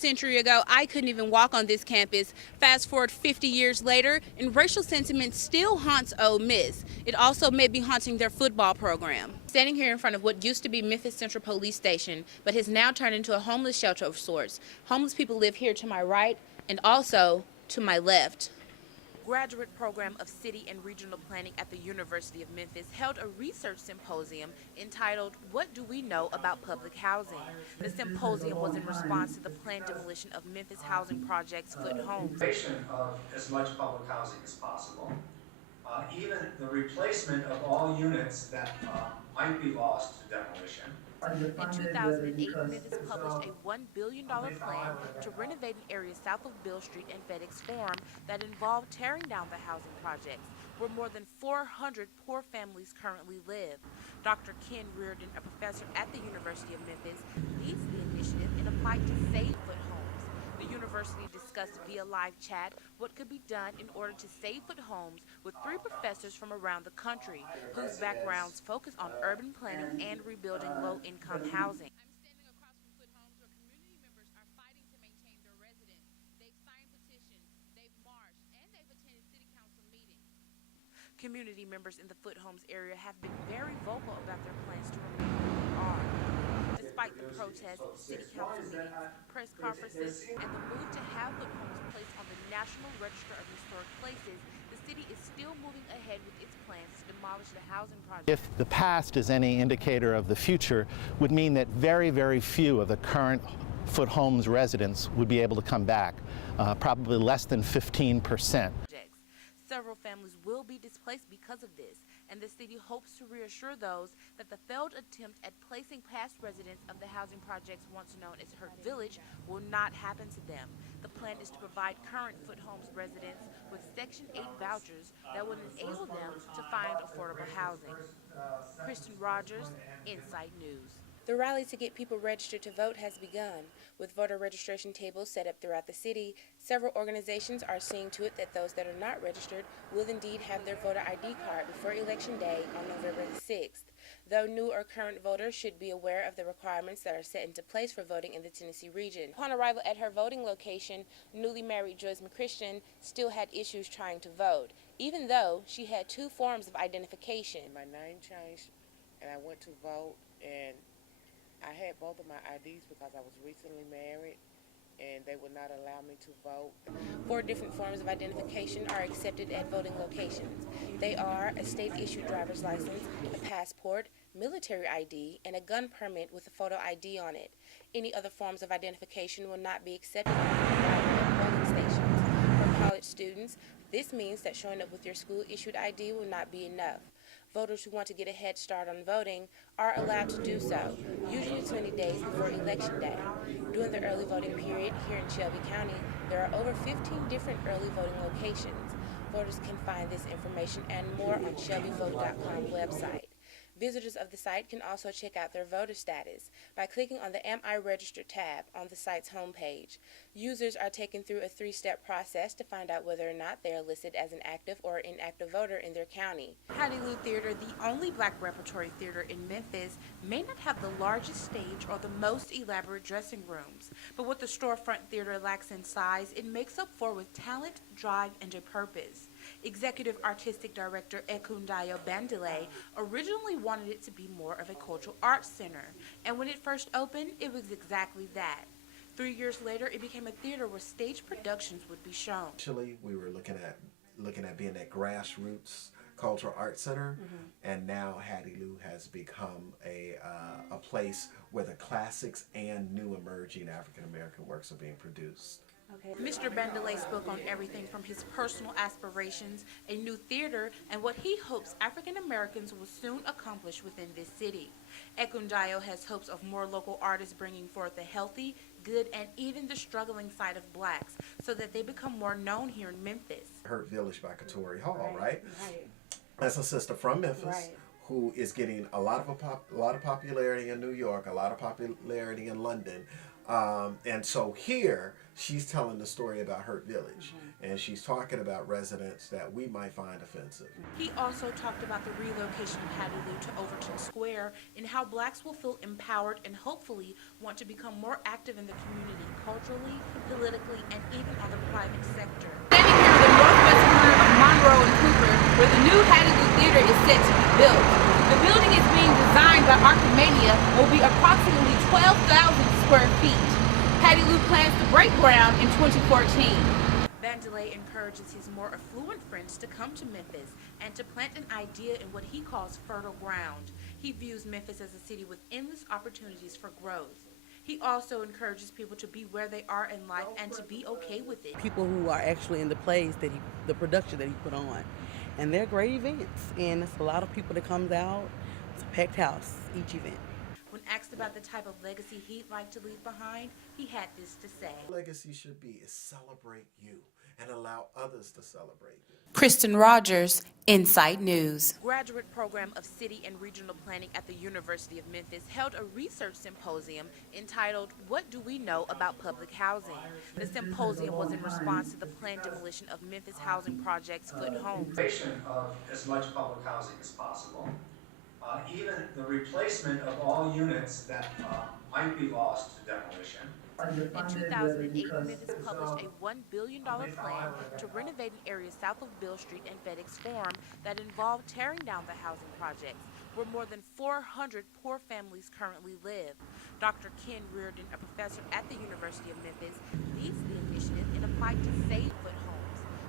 century ago, I couldn't even walk on this campus. Fast forward 50 years later, and racial sentiment still haunts Ole Miss. It also may be haunting their football program. Standing here in front of what used to be Memphis Central Police Station, but has now turned into a homeless shelter of sorts. Homeless people live here to my right and also to my left. Graduate program of City and Regional Planning at the University of Memphis held a research symposium entitled, "What Do We Know About Public Housing?" The symposium was in response to the planned demolition of Memphis housing project's Foot Homes. Of as much public housing as possible. Even the replacement of all units that might be lost to demolition. In 2008, Memphis published a $1 billion plan to renovate an area south of Beale Street and FedEx Forum that involved tearing down the housing projects, where more than 400 poor families currently live. Dr. Ken Reardon, a professor at the University of Memphis, leads the initiative and applied to save Foot Homes. The university discussed via live chat what could be done in order to save Foot Homes with 3 professors from around the country, whose backgrounds focus on urban planning and rebuilding low-income housing. I'm standing across from Foot Homes where community members are fighting to maintain their residence. They've signed petitions, they've marched, and they've attended city council meetings. Community members in the Foot Homes area have been very vocal about their plans to remain where they are. Despite the protests, city council meetings, press conferences, and the move to have Foot Homes placed on the National Register of Historic Places, the city is still moving ahead with its plans to demolish the housing project. If the past is any indicator of the future, would mean that very, very few of the current Foot Homes residents would be able to come back, probably less than 15%. Several families will be displaced because of this, and the city hopes to reassure those that the failed attempt at placing past residents of the housing projects once known as Hurt Village will not happen to them. The plan is to provide current Foot Homes residents with Section 8 vouchers that will enable them to find affordable housing. Kristen Rogers, Insight News. The rally to get people registered to vote has begun. With voter registration tables set up throughout the city, several organizations are seeing to it that those that are not registered will indeed have their voter ID card before Election Day on November the 6th. Though new or current voters should be aware of the requirements that are set into place for voting in the Tennessee region. Upon arrival at her voting location, newly married Joyce McChristian still had issues trying to vote, even though she had 2 forms of identification. My name changed, and I went to vote, and I had both of my IDs because I was recently married, and they would not allow me to vote. 4 different forms of identification are accepted at voting locations. They are a state-issued driver's license, a passport, military ID, and a gun permit with a photo ID on it. Any other forms of identification will not be accepted at voting stations. For college students, this means that showing up with your school-issued ID will not be enough. Voters who want to get a head start on voting are allowed to do so, usually 20 days before Election Day. During the early voting period here in Shelby County, there are over 15 different early voting locations. Voters can find this information and more on ShelbyVote.com website. Visitors of the site can also check out their voter status by clicking on the Am I Registered tab on the site's homepage. Users are taken through a 3-step process to find out whether or not they are listed as an active or inactive voter in their county. Hattie Lou Theater, the only black repertory theater in Memphis, may not have the largest stage or the most elaborate dressing rooms, but what the storefront theater lacks in size, it makes up for with talent, drive, and a purpose. Executive Artistic Director Ekundayo Bandile originally wanted it to be more of a cultural arts center, and when it first opened, it was exactly that. 3 years later, it became a theater where stage productions would be shown. Initially, we were looking at being that grassroots cultural arts center, and now Hattie Lou has become a place where the classics and new emerging African American works are being produced. Okay. Mr. Bandele spoke on everything from his personal aspirations, a new theater, and what he hopes African Americans will soon accomplish within this city. Ekundayo has hopes of more local artists bringing forth the healthy, good, and even the struggling side of blacks so that they become more known here in Memphis. Hurt Village by Katori Hall, right? That's a sister from Memphis who is getting a lot of popularity in New York, a lot of popularity in London. And so here she's telling the story about Hurt Village, and she's talking about residents that we might find offensive. He also talked about the relocation of Hattie Lou to Overton Square and how blacks will feel empowered and hopefully want to become more active in the community culturally, politically, and even on the private sector. Standing here on the northwest corner of Monroe and Cooper, where the new Hattie Lou Theater is set to be built. The building is being designed by Archimania and will be approximately 12,000 square feet. Hattie Lou plans to break ground in 2014. Vandelay encourages his more affluent friends to come to Memphis and to plant an idea in what he calls fertile ground. He views Memphis as a city with endless opportunities for growth. He also encourages people to be where they are in life and to be okay with it. People who are actually in the plays that the production that he put on. And they're great events, and it's a lot of people that comes out. It's a packed house each event. When asked about the type of legacy he'd like to leave behind, he had this to say. Legacy should be is celebrate you and allow others to celebrate you. Kristen Rogers, Insight News. Graduate Program of City and Regional Planning at the University of Memphis held a research symposium entitled, What Do We Know About Public Housing? The symposium was in response to the planned demolition of Memphis housing project's Foot Homes. Of as much public housing as possible. Even the replacement of all units that might be lost to demolition. In 2008, Memphis published a $1 billion plan to renovate an area south of Beale Street and FedEx Forum that involved tearing down the housing projects, where more than 400 poor families currently live. Dr. Ken Reardon, a professor at the University of Memphis, leads the initiative and applied to save Foot Homes.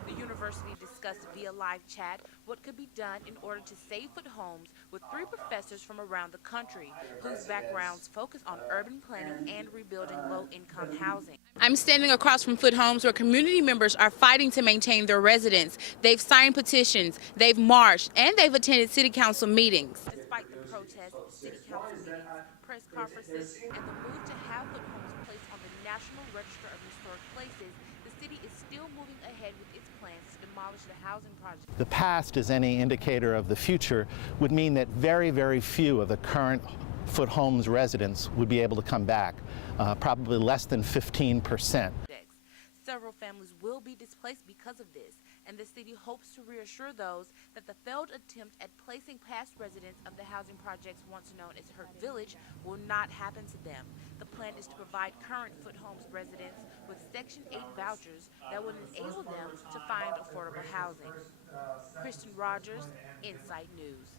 The university discussed via live chat what could be done in order to save Foot Homes with 3 professors from around the country, whose backgrounds focus on urban planning and rebuilding low-income housing. I'm standing across from Foot Homes, where community members are fighting to maintain their residence. They've signed petitions, they've marched, and they've attended city council meetings. Despite the protests, city council meetings, press conferences, and the move to have Foot Homes placed on the National Register of Historic Places, the city is still moving ahead with its plans to demolish the housing project. The past, as any indicator of the future, would mean that very, very few of the current Foot Homes residents would be able to come back, probably less than 15%. Several families will be displaced because of this, and the city hopes to reassure those that the failed attempt at placing past residents of the housing projects once known as Hurt Village will not happen to them. The plan is to provide current Foot Homes residents with Section 8 vouchers that would enable them to find affordable housing. Kristen Rogers, Insight News.